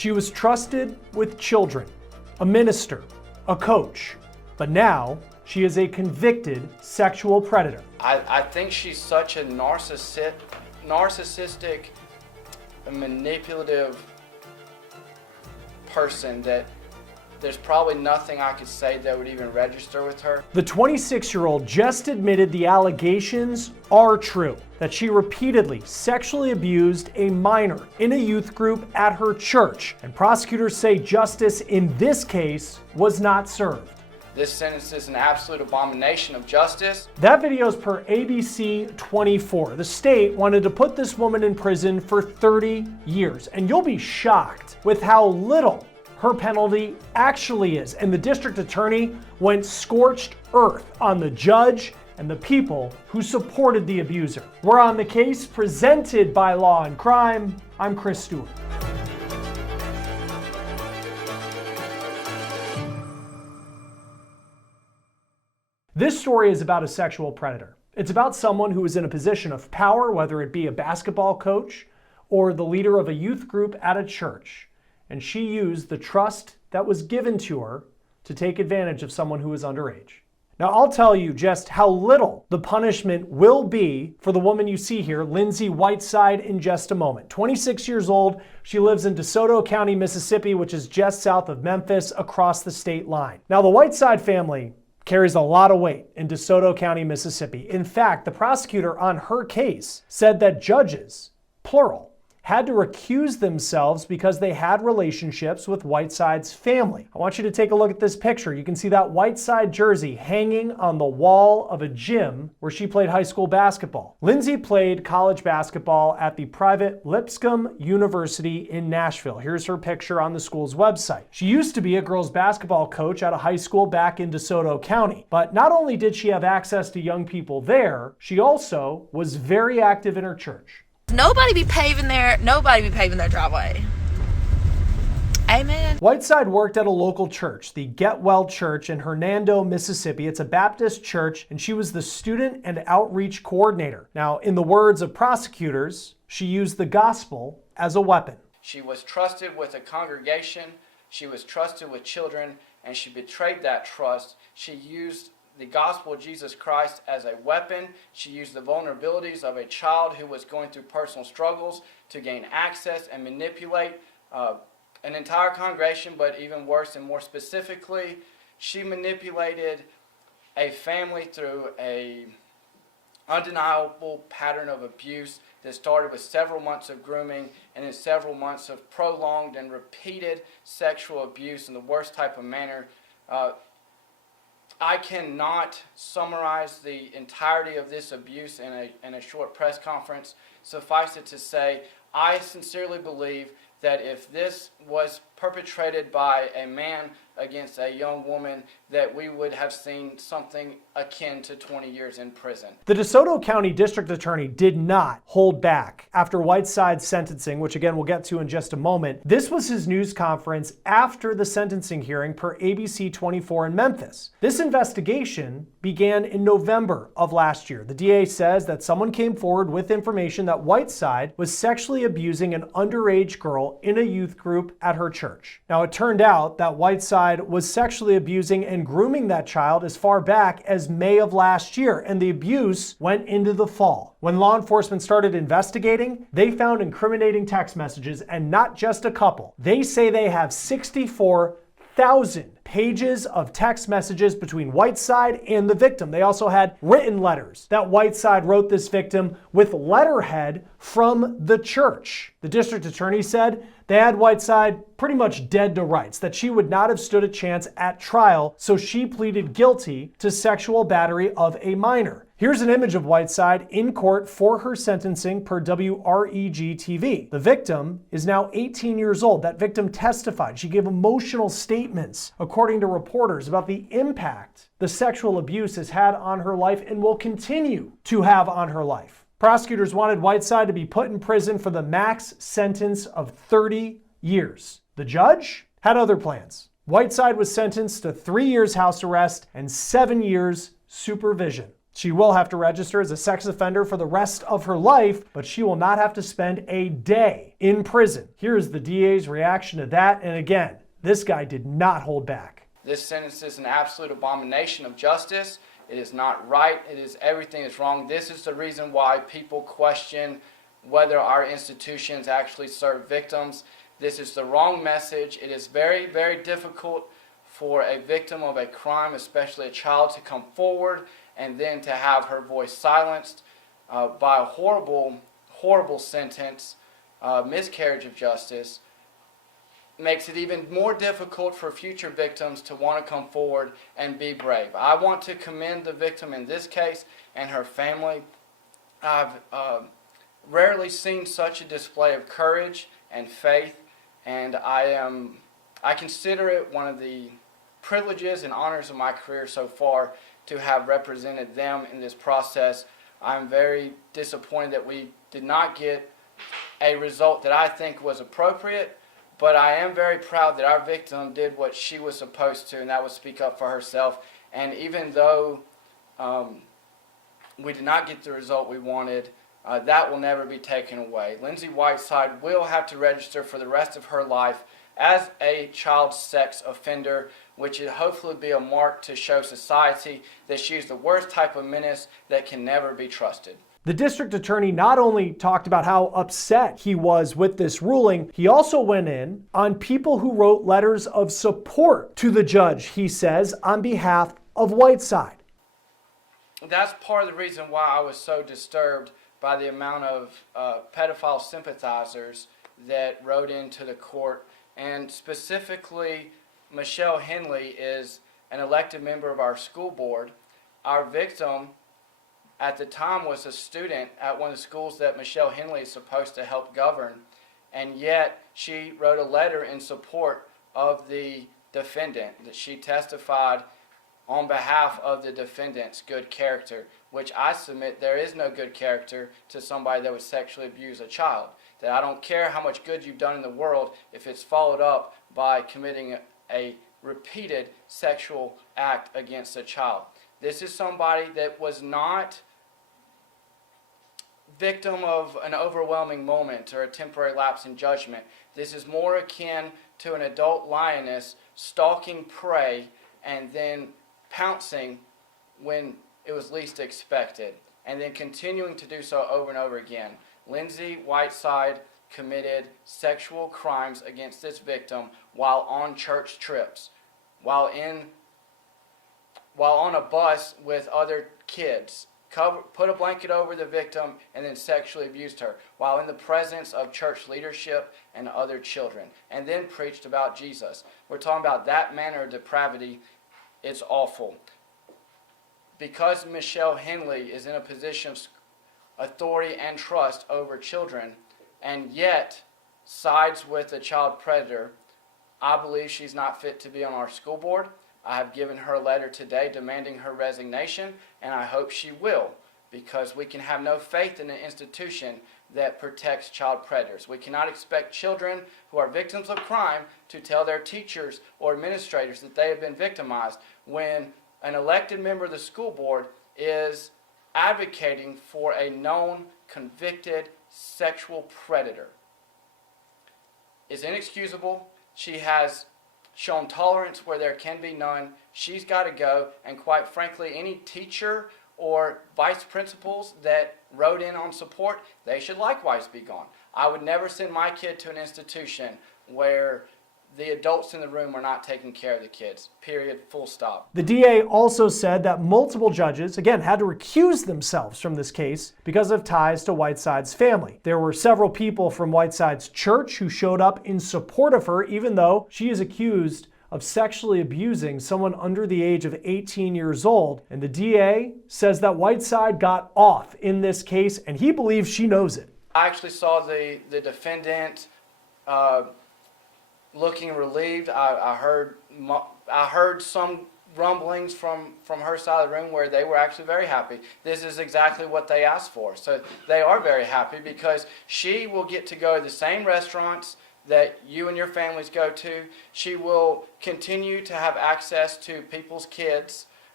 She was trusted with children, a minister, a coach, but now she is a convicted sexual predator. I think she's such a narcissistic, manipulative person that there's probably nothing I could say that would even register with her. The 26-year-old just admitted the allegations are true, that she repeatedly sexually abused a minor in a youth group at her church, and prosecutors say justice in this case was not served. This sentence is an absolute abomination of justice. That video is per ABC 24. The state wanted to put this woman in prison for 30 years, and you'll be shocked with how little her penalty actually is. And the district attorney went scorched earth on the judge and the people who supported the abuser. We're on the case presented by Law and Crime. I'm Chris Stewart. This story is about a sexual predator. It's about someone who is in a position of power, whether it be a basketball coach or the leader of a youth group at a church. And she used the trust that was given to her to take advantage of someone who was underage. Now, I'll tell you just how little the punishment will be for the woman you see here, Lindsey Whiteside, in just a moment. 26 years old, she lives in DeSoto County, Mississippi, which is just south of Memphis, across the state line. Now, the Whiteside family carries a lot of weight in DeSoto County, Mississippi. In fact, the prosecutor on her case said that judges, plural, had to recuse themselves because they had relationships with Whiteside's family. I want you to take a look at this picture. You can see that Whiteside jersey hanging on the wall of a gym where she played high school basketball. Lindsey played college basketball at the private Lipscomb University in Nashville. Here's her picture on the school's website. She used to be a girls basketball coach at a high school back in DeSoto County. But not only did she have access to young people there, she also was very active in her church. Nobody be paving their driveway. Amen. Whiteside worked at a local church, the Get Well Church in Hernando, Mississippi. It's a Baptist church, and she was the student and outreach coordinator. Now, in the words of prosecutors, she used the gospel as a weapon. She was trusted with a congregation, she was trusted with children, and she betrayed that trust. She used the gospel of Jesus Christ as a weapon. She used the vulnerabilities of a child who was going through personal struggles to gain access and manipulate an entire congregation, but even worse and more specifically, she manipulated a family through a undeniable pattern of abuse that started with several months of grooming and then several months of prolonged and repeated sexual abuse in the worst type of manner. I cannot summarize the entirety of this abuse in a short press conference. Suffice it to say, I sincerely believe that if this was perpetrated by a man against a young woman, that we would have seen something akin to 20 years in prison. The DeSoto County District Attorney did not hold back after Whiteside's sentencing, which again we'll get to in just a moment. This was his news conference after the sentencing hearing per ABC 24 in Memphis. This investigation began in November of last year. The DA says that someone came forward with information that Whiteside was sexually abusing an underage girl in a youth group at her church. Now, it turned out that Whiteside was sexually abusing and grooming that child as far back as May of last year, and the abuse went into the fall. When law enforcement started investigating, they found incriminating text messages, and not just a couple. They say they have 64,000 pages of text messages between Whiteside and the victim. They also had written letters that Whiteside wrote this victim with letterhead from the church. The district attorney said they had Whiteside pretty much dead to rights, that she would not have stood a chance at trial, so she pleaded guilty to sexual battery of a minor. Here's an image of Whiteside in court for her sentencing per WREG TV. The victim is now 18 years old. That victim testified. She gave emotional statements, according to reporters, about the impact the sexual abuse has had on her life and will continue to have on her life. Prosecutors wanted Whiteside to be put in prison for the max sentence of 30 years. The judge had other plans. Whiteside was sentenced to 3 years house arrest and 7 years supervision. She will have to register as a sex offender for the rest of her life, but she will not have to spend a day in prison. Here's the DA's reaction to that. And again, this guy did not hold back. This sentence is an absolute abomination of justice. It is not right. It is everything is wrong. This is the reason why people question whether our institutions actually serve victims. This is the wrong message. It is very, very difficult for a victim of a crime, especially a child, to come forward and then to have her voice silenced by a horrible, horrible sentence, miscarriage of justice. Makes it even more difficult for future victims to want to come forward and be brave. I want to commend the victim in this case and her family. I've rarely seen such a display of courage and faith, and I consider it one of the privileges and honors of my career so far to have represented them in this process. I'm very disappointed that we did not get a result that I think was appropriate, but I am very proud that our victim did what she was supposed to, and that was speak up for herself. And even though we did not get the result we wanted, that will never be taken away. Lindsey Whiteside will have to register for the rest of her life as a child sex offender, which will hopefully be a mark to show society that she's the worst type of menace that can never be trusted. The district attorney not only talked about how upset he was with this ruling, he also went in on people who wrote letters of support to the judge, he says, on behalf of Whiteside. That's part of the reason why I was so disturbed by the amount of pedophile sympathizers that wrote into the court. And specifically, Michelle Henley is an elected member of our school board. Our victim at the time was a student at one of the schools that Michelle Henley is supposed to help govern, and yet she wrote a letter in support of the defendant, that she testified on behalf of the defendant's good character, which I submit there is no good character to somebody that would sexually abuse a child. That I don't care how much good you've done in the world if it's followed up by committing a repeated sexual act against a child. This is somebody that was not victim of an overwhelming moment or a temporary lapse in judgment. This is more akin to an adult lioness stalking prey and then pouncing when it was least expected, and then continuing to do so over and over again. Lindsey Whiteside committed sexual crimes against this victim while on church trips, while on a bus with other kids, put a blanket over the victim, and then sexually abused her while in the presence of church leadership and other children, and then preached about Jesus. We're talking about that manner of depravity. It's awful. Because Michelle Henley is in a position of authority and trust over children, and yet sides with a child predator, I believe she's not fit to be on our school board. I have given her a letter today demanding her resignation, and I hope she will, because we can have no faith in an institution that protects child predators. We cannot expect children who are victims of crime to tell their teachers or administrators that they have been victimized when an elected member of the school board is advocating for a known convicted sexual predator. It's inexcusable. She has shown tolerance where there can be none. She's got to go, and quite frankly, any teacher or vice principals that wrote in on support, they should likewise be gone. I would never send my kid to an institution where the adults in the room are not taking care of the kids. Period. Full stop. The DA also said that multiple judges, again, had to recuse themselves from this case because of ties to Whiteside's family. There were several people from Whiteside's church who showed up in support of her, even though she is accused of sexually abusing someone under the age of 18 years old. And the DA says that Whiteside got off in this case, and he believes she knows it. I actually saw the defendant looking relieved. I heard some rumblings from her side of the room where they were actually very happy. This is exactly what they asked for. So they are very happy because she will get to go to the same restaurants that you and your families go to. She will continue to have access to people's kids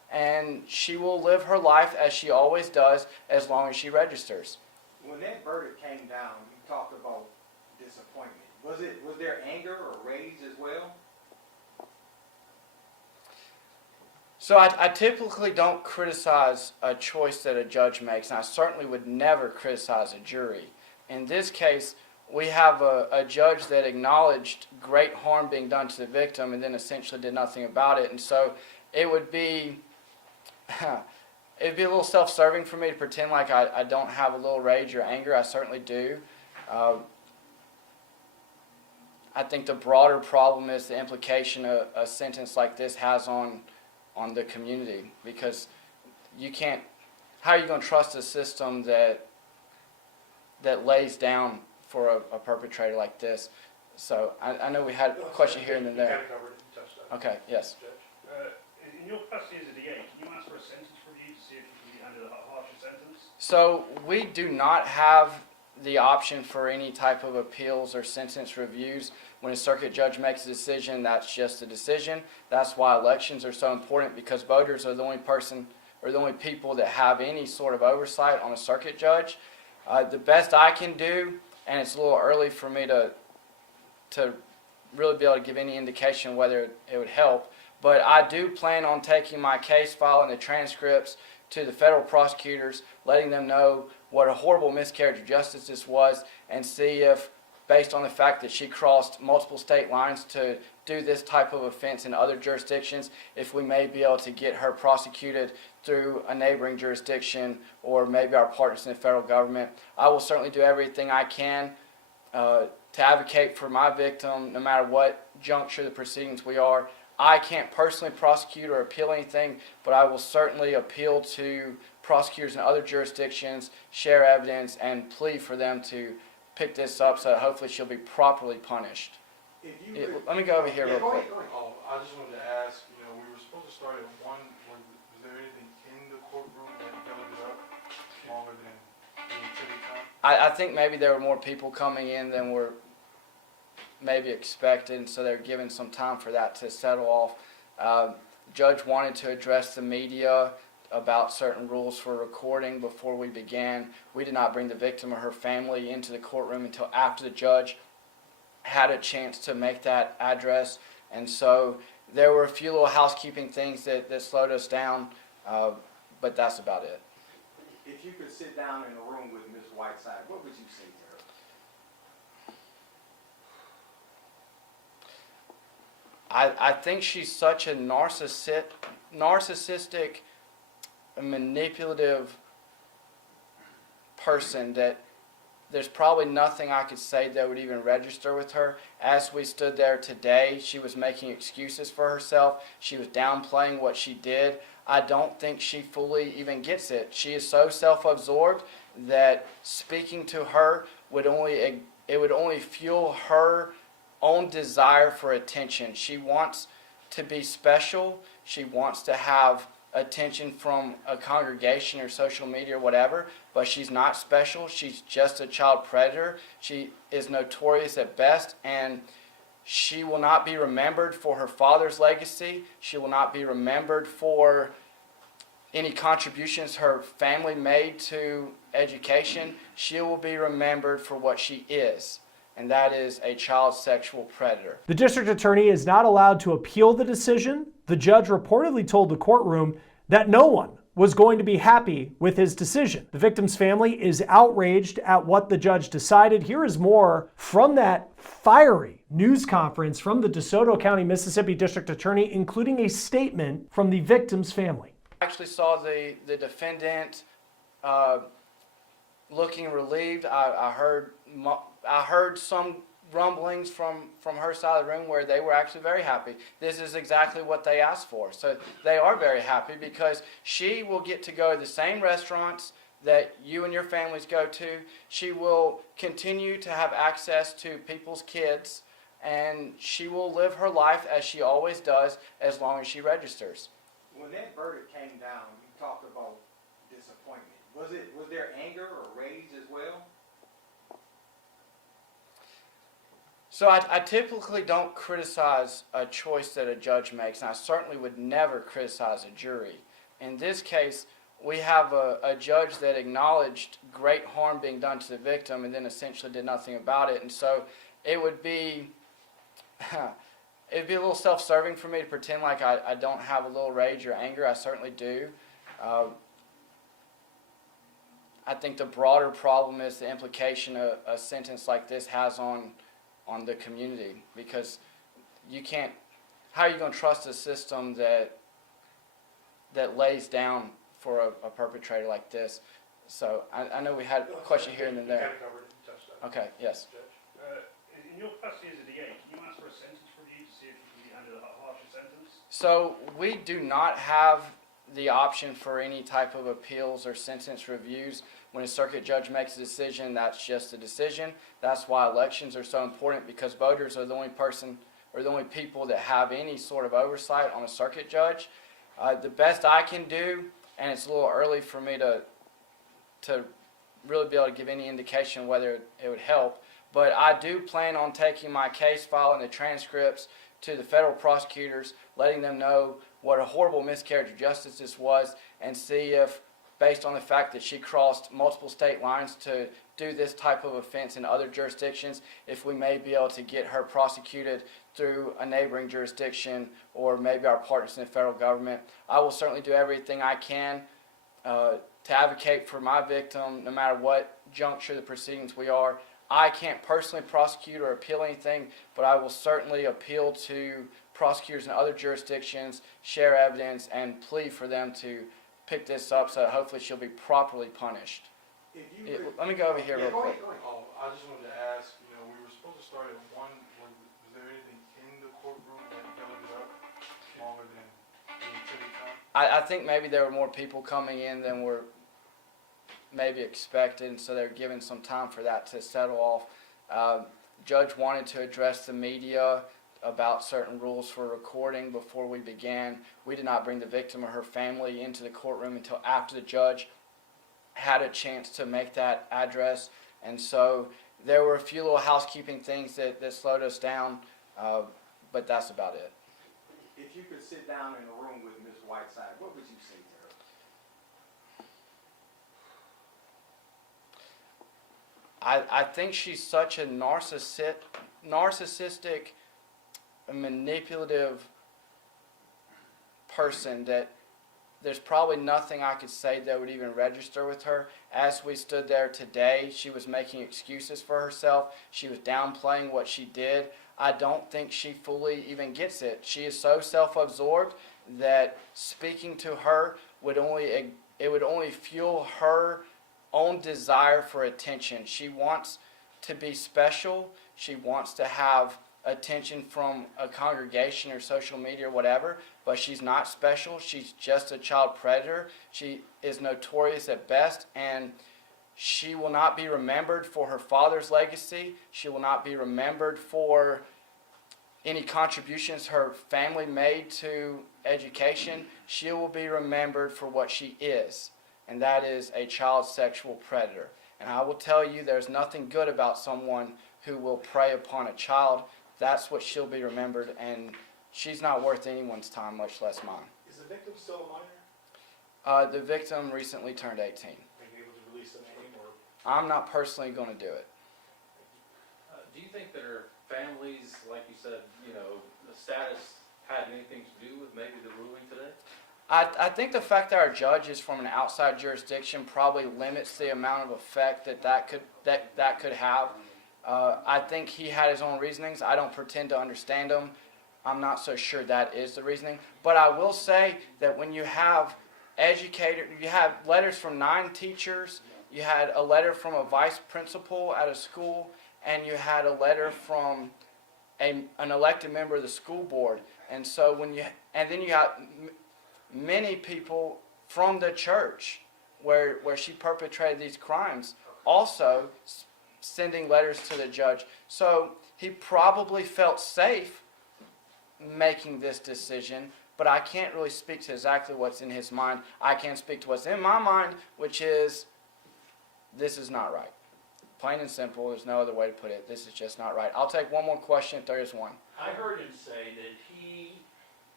and she will live her life as she always does as long as she registers. When that verdict came down, you talked about disappointment. Was there anger or rage as well? So I typically don't criticize a choice that a judge makes, and I certainly would never criticize a jury. In this case, we have a judge that acknowledged great harm being done to the victim and then essentially did nothing about it. And so it would be a little self-serving for me to pretend like I don't have a little rage or anger. I certainly do. I think the broader problem is the implication a sentence like this has on the community, because you can't. How are you going to trust a system that lays down for a perpetrator like this? So I know we had a question here and then there. Okay. Yes. Judge, in your capacity as a DA, can you ask for a sentence review to see if you can be handed a harsher sentence? So we do not have the option for any type of appeals or sentence reviews. When a circuit judge makes a decision, that's just a decision. That's why elections are so important, because voters are the only people that have any sort of oversight on a circuit judge. The best I can do, and it's a little early for me to really be able to give any indication whether it would help, but I do plan on taking my case file and the transcripts to the federal prosecutors, letting them know what a horrible miscarriage of justice this was, and see if, based on the fact that she crossed multiple state lines to do this type of offense in other jurisdictions, if we may be able to get her prosecuted through a neighboring jurisdiction or maybe our partners in the federal government. I will certainly do everything I can to advocate for my victim, no matter what juncture of the proceedings we are. I can't personally prosecute or appeal anything, but I will certainly appeal to prosecutors in other jurisdictions, share evidence, and plead for them to pick this up so that hopefully she'll be properly punished. Let me go over here real quick. Oh, I just wanted to ask, we were supposed to start at 1. Was there anything in the courtroom that held it up longer than the intended time? I think maybe there were more people coming in than were maybe expected, and so they're giving some time for that to settle off. Judge wanted to address the media about certain rules for recording before we began. We did not bring the victim or her family into the courtroom until after the judge had a chance to make that address, and so there were a few little housekeeping things that slowed us down, but that's about it. If you could sit down in a room with Ms. Whiteside, what would you say to her? I think she's such a narcissistic, manipulative person that there's probably nothing I could say that would even register with her. As we stood there today, she was making excuses for herself. She was downplaying what she did. I don't think she fully even gets it. She is so self-absorbed that speaking to her would only fuel her own desire for attention. She wants to be special. She wants to have attention from a congregation or social media or whatever, but she's not special. She's just a child predator. She is notorious at best, and she will not be remembered for her father's legacy. She will not be remembered for any contributions her family made to education. She will be remembered for what she is, and that is a child sexual predator. The district attorney is not allowed to appeal the decision. The judge reportedly told the courtroom that no one was going to be happy with his decision. The victim's family is outraged at what the judge decided. Here is more from that fiery news conference from the DeSoto County, Mississippi District Attorney, including a statement from the victim's family. I actually saw the defendant looking relieved. I heard some rumblings from her side of the room where they were actually very happy. This is exactly what they asked for. So they are very happy because she will get to go to the same restaurants that you and your families go to. She will continue to have access to people's kids, and she will live her life as she always does as long as she registers. When that verdict came down, you talked about disappointment. Was there anger or rage as well? So I typically don't criticize a choice that a judge makes, and I certainly would never criticize a jury. In this case, we have a judge that acknowledged great harm being done to the victim and then essentially did nothing about it. And so it would be a little self-serving for me to pretend like I don't have a little rage or anger. I certainly do. I think the broader problem is the implication a sentence like this has on the community, because you can't. How are you going to trust a system that lays down for a perpetrator like this? So I know we had a question here and then there. Okay. Yes. In your capacity as a DA, can you ask for a sentence review to see if you can be handed a harsher sentence? So we do not have the option for any type of appeals or sentence reviews. When a circuit judge makes a decision, that's just a decision. That's why elections are so important, because voters are the only people that have any sort of oversight on a circuit judge. The best I can do, and it's a little early for me to really be able to give any indication whether it would help, but I do plan on taking my case file and the transcripts to the federal prosecutors, letting them know what a horrible miscarriage of justice this was, and see if, based on the fact that she crossed multiple state lines to do this type of offense in other jurisdictions, if we may be able to get her prosecuted through a neighboring jurisdiction or maybe our partners in the federal government. I will certainly do everything I can to advocate for my victim, no matter what juncture of the proceedings we are. I can't personally prosecute or appeal anything, but I will certainly appeal to prosecutors in other jurisdictions, share evidence, and plead for them to pick this up so that hopefully she'll be properly punished. Let me go over here real quick. I just wanted to ask, we were supposed to start at 1, was there anything in the courtroom that held it up longer than the intended time? I think maybe there were more people coming in than were maybe expected, and so they're giving some time for that to settle off. Judge wanted to address the media about certain rules for recording before we began. We did not bring the victim or her family into the courtroom until after the judge had a chance to make that address, and so there were a few little housekeeping things that slowed us down, but that's about it. If you could sit down in a room with Ms. Whiteside, what would you say to her? I think she's such a narcissistic, manipulative person that there's probably nothing I could say that would even register with her. As we stood there today, she was making excuses for herself. She was downplaying what she did. I don't think she fully even gets it. She is so self-absorbed that speaking to her would only fuel her own desire for attention. She wants to be special. She wants to have attention from a congregation or social media or whatever, but she's not special. She's just a child predator. She is notorious at best, and she will not be remembered for her father's legacy. She will not be remembered for any contributions her family made to education. She will be remembered for what she is, and that is a child sexual predator. And I will tell you, there's nothing good about someone who will prey upon a child. That's what she'll be remembered, and she's not worth anyone's time, much less mine. Is the victim still a minor? The victim recently turned 18. Are you able to release the name, or? I'm not personally going to do it. Do you think that her families, like you said, the status had anything to do with maybe the ruling today? I think the fact that our judge is from an outside jurisdiction probably limits the amount of effect that could have. I think he had his own reasonings. I don't pretend to understand them. I'm not so sure that is the reasoning. But I will say that when you have you have letters from 9 teachers, you had a letter from a vice principal at a school, and you had a letter from an elected member of the school board. And so then you got many people from the church where she perpetrated these crimes also sending letters to the judge. So he probably felt safe making this decision, but I can't really speak to exactly what's in his mind. I can speak to what's in my mind, which is, this is not right. Plain and simple, there's no other way to put it. This is just not right. I'll take one more question if there is one. I heard him say that he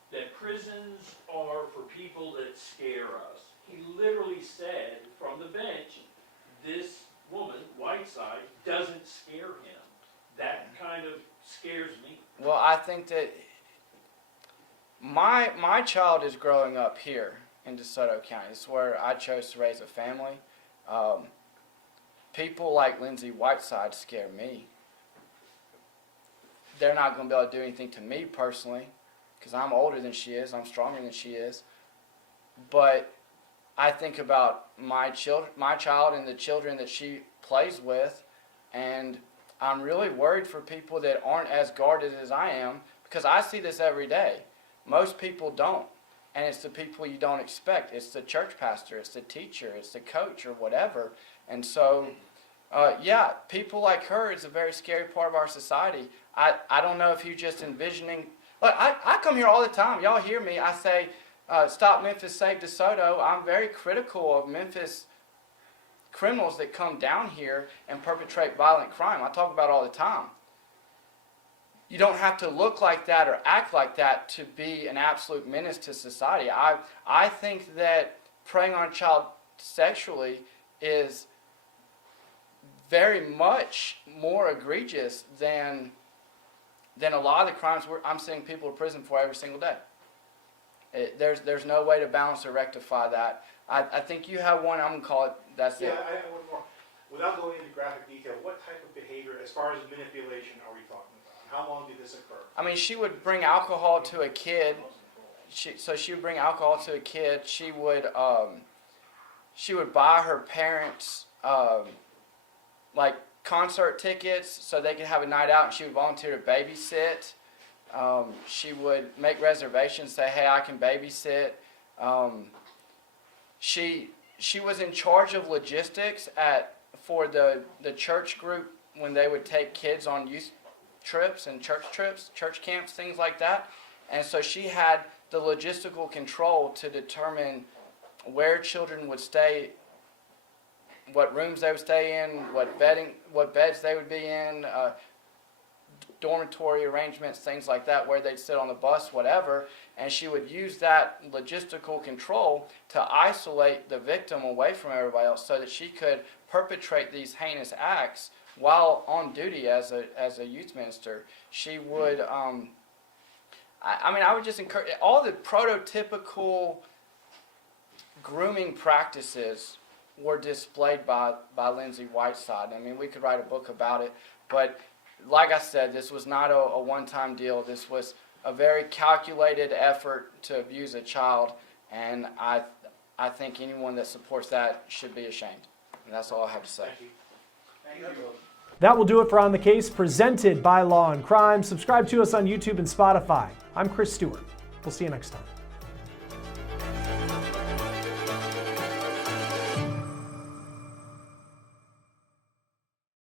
that prisons are for people that scare us. He literally said from the bench, this woman, Whiteside, doesn't scare him. That kind of scares me. Well, I think that my child is growing up here in DeSoto County. It's where I chose to raise a family. People like Lindsey Whiteside scare me. They're not going to be able to do anything to me personally because I'm older than she is. I'm stronger than she is. But I think about my child and the children that she plays with, and I'm really worried for people that aren't as guarded as I am because I see this every day. Most people don't, and it's the people you don't expect. It's the church pastor, it's the teacher, it's the coach or whatever. And so, yeah, people like her is a very scary part of our society. I don't know if you're just envisioning. Look, I come here all the time. Y'all hear me. I say, Stop Memphis, Save DeSoto. I'm very critical of Memphis criminals that come down here and perpetrate violent crime. I talk about it all the time. You don't have to look like that or act like that to be an absolute menace to society. I think that preying on a child sexually is very much more egregious than a lot of the crimes I'm seeing people in prison for every single day. There's no way to balance or rectify that. I think you have one, I'm going to call it, that's Yeah, it. I have one more. Without going into graphic detail, what type of behavior, as far as manipulation, are we talking about? How long did this occur? I mean, she would bring alcohol to a kid. So she would bring alcohol to a kid. She would buy her parents like concert tickets so they could have a night out, and she would volunteer to babysit. She would make reservations, say, "Hey, I can babysit." She was in charge of logistics for the church group when they would take kids on youth trips and church camps, things like that. And so she had the logistical control to determine where children would stay, what rooms they would stay in, what beds they would be in, dormitory arrangements, things like that, where they'd sit on the bus, whatever. And she would use that logistical control to isolate the victim away from everybody else so that she could perpetrate these heinous acts while on duty as a youth minister. She would, I would just encourage, all the prototypical grooming practices were displayed by Lindsey Whiteside. I mean, we could write a book about it, but like I said, this was not a one-time deal. This was a very calculated effort to abuse a child, and I think anyone that supports that should be ashamed. And that's all I have to say. Thank you. That will do it for On the Case, presented by Law&Crime. Subscribe to us on YouTube and Spotify. I'm Chris Stewart. We'll see you next time.